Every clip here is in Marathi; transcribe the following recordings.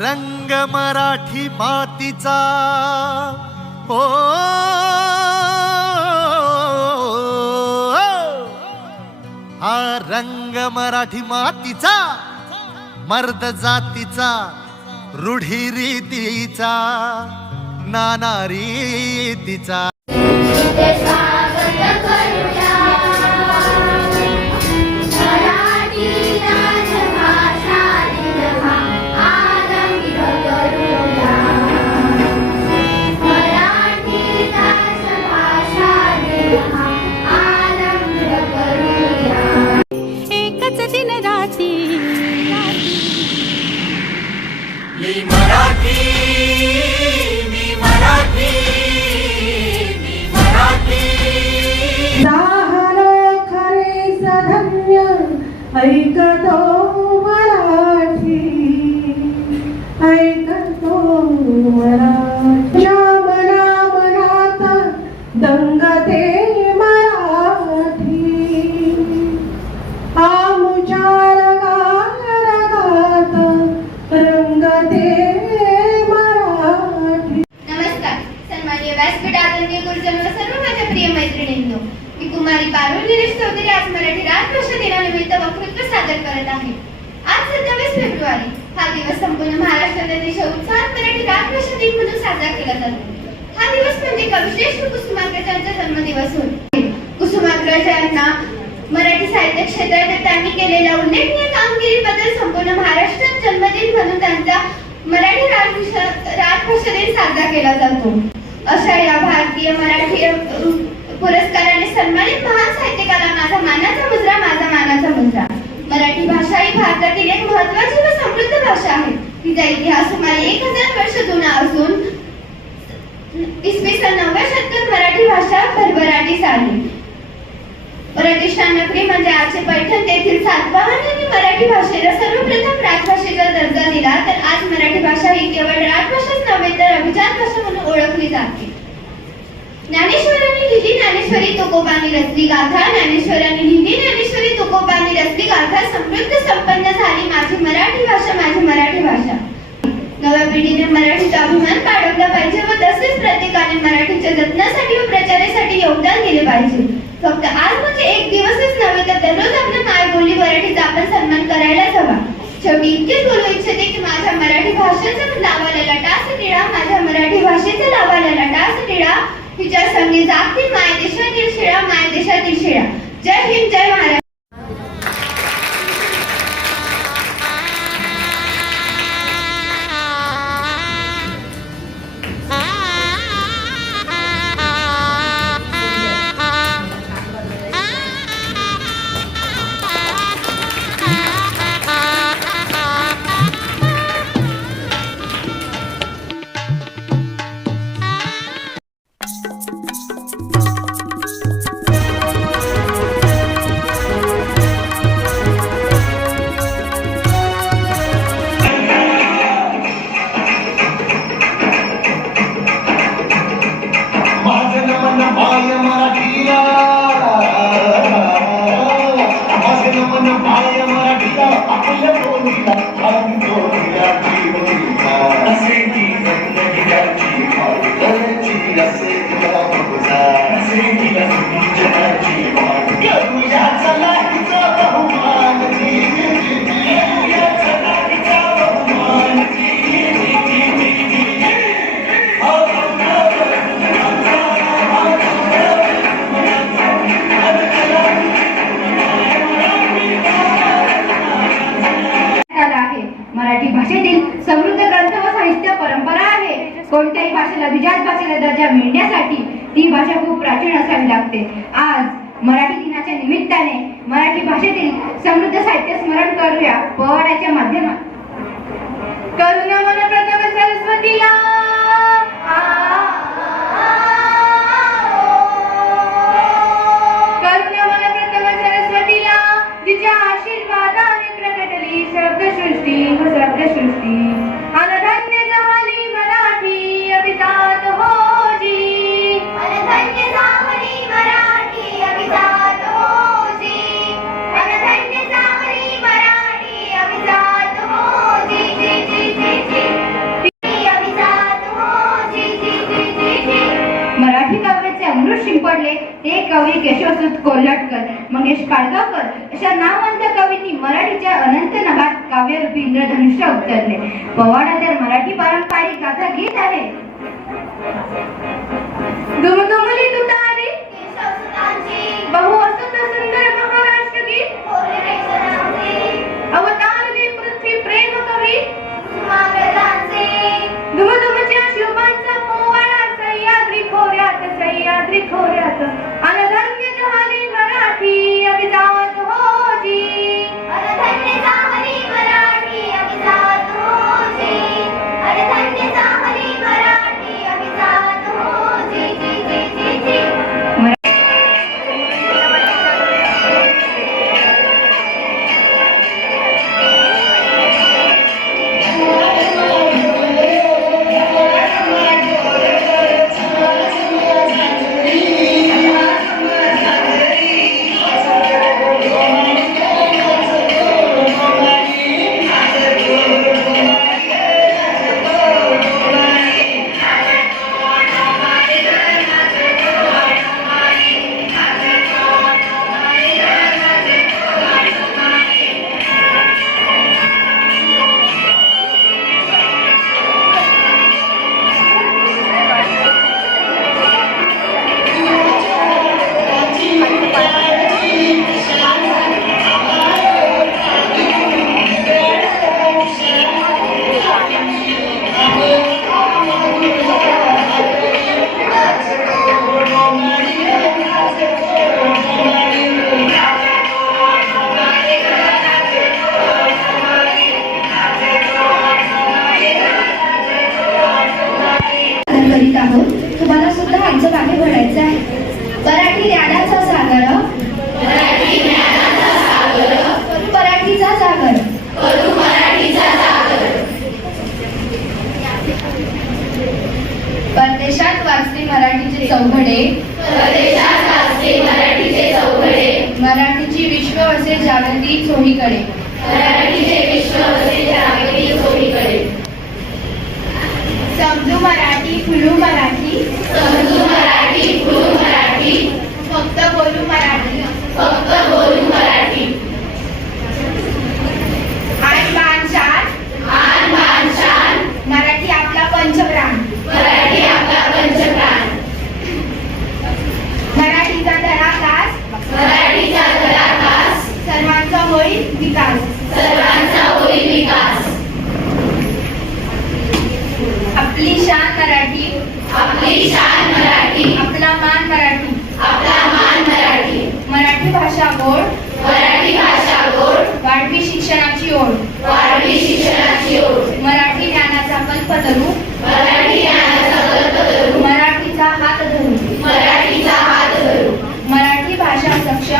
रंग मराठी मातीचा. ओ हा रंग मराठी मातीचा मर्द जातीचा रूढी रीतीचा नाना रीतीचा. ऐकतो महाराष्ट्रात उत्साहात मराठी राजभाषा दिन म्हणून साजरा केला जातो. हा दिवस म्हणजे कविश्रेष्ठ कुसुमाग्रजांचा जन्मदिवस होय. कुसुमाग्रज यांना मराठी साहित्य क्षेत्रात त्यांनी केलेल्या उल्लेखनीय कामगिरीबद्दल संपूर्ण महाराष्ट्रात जन्मदिन म्हणून त्यांचा मराठी राजभाषा राजभाषा दिन साजरा केला जातो. अशा या भारतीय मराठी अ, पुरस्काराने सन्मानित महान साहित्यकाला माझा मानाचा मुद्रा माझा मानाचा मुद्रा मराठी भाषा ही भारतातील एक महत्वाची व समृद्ध भाषा आहे. तिचा इतिहास सुमारे एक हजार वर्ष जुना असून इसवी सन नवव्या शतकात मराठी भाषा भरभराटीस आली प्रतिष्ठान नगरी म्हणजे आजचे पैठण तेथील सातवाहन यांनी मराठी भाषेला सर्वप्रथम राजभाषेचा दर्जा दिला तर आज मराठी भाषा ही केवळ राजभाषाच नव्हे तर अभिजात भाषा म्हणून ओळखली जाते. ज्ञानेश्वरांनी लिहिली ज्ञानेश्वरी तुकोबांनी रचली गाथा ज्ञानेश्वरांनी लिहिली ज्ञानेश्वरी तुकोबानी रचली गाथा समृद्ध संपन्न झाली माझी मराठी भाषा माझी मराठी भाषा नव्या पिढीने मराठीचा अभिमान बाळगला पाहिजे व तसेच प्रत्येकाने मराठीच्या जतनासाठी व प्रचारासाठी योगदान दिले पाहिजे. फक्त आज म्हणजे एक दिवसच नव्हे तर दररोज आपल्या मायबोली मराठीचा आपण सन्मान करायलाच हवा. शेवटी इतकेच बोलू इच्छिते की माझ्या मराठी भाषेचा लावाला लटास टिळा माझ्या मराठी भाषेचा लावाला लटास टिळा तिच्या संगी जागतिक मायदेशातील शिळा माय देशातील शिळा. जय हिंद जय महाराज いなと思っていた。भाषेतील समृद्ध ग्रंथ व साहित्य परंपरा आहे. कोणत्याही भाषेला विजात भाषेला दर्जा मिळण्यासाठी ती भाषा खूप प्राचीन असावी लागते. आज मराठी दिनाच्या निमित्ताने मराठी भाषेतील समृद्ध साहित्य स्मरण करूया. पोवाड्याच्या माध्यमात अमृत शिंपडले ते कवी केशवसुत कोल्हटकर मंगेश काळगावकर अशा नामवंत कवींनी मराठीच्या अनंत नगात काव्यरूपी इंद्रधनुष्य उतरले पवाडा तर मराठी पारंपरिक गाथा गीत आहे. दुमदुमली तुतारी बहु असत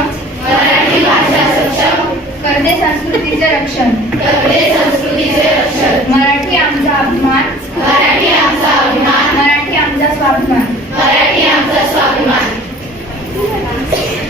सक्षम मराठी संस्कृतीचे रक्षण. मराठी आमचा अभिमान. मराठी मराठी आमचा स्वाभिमान. मराठी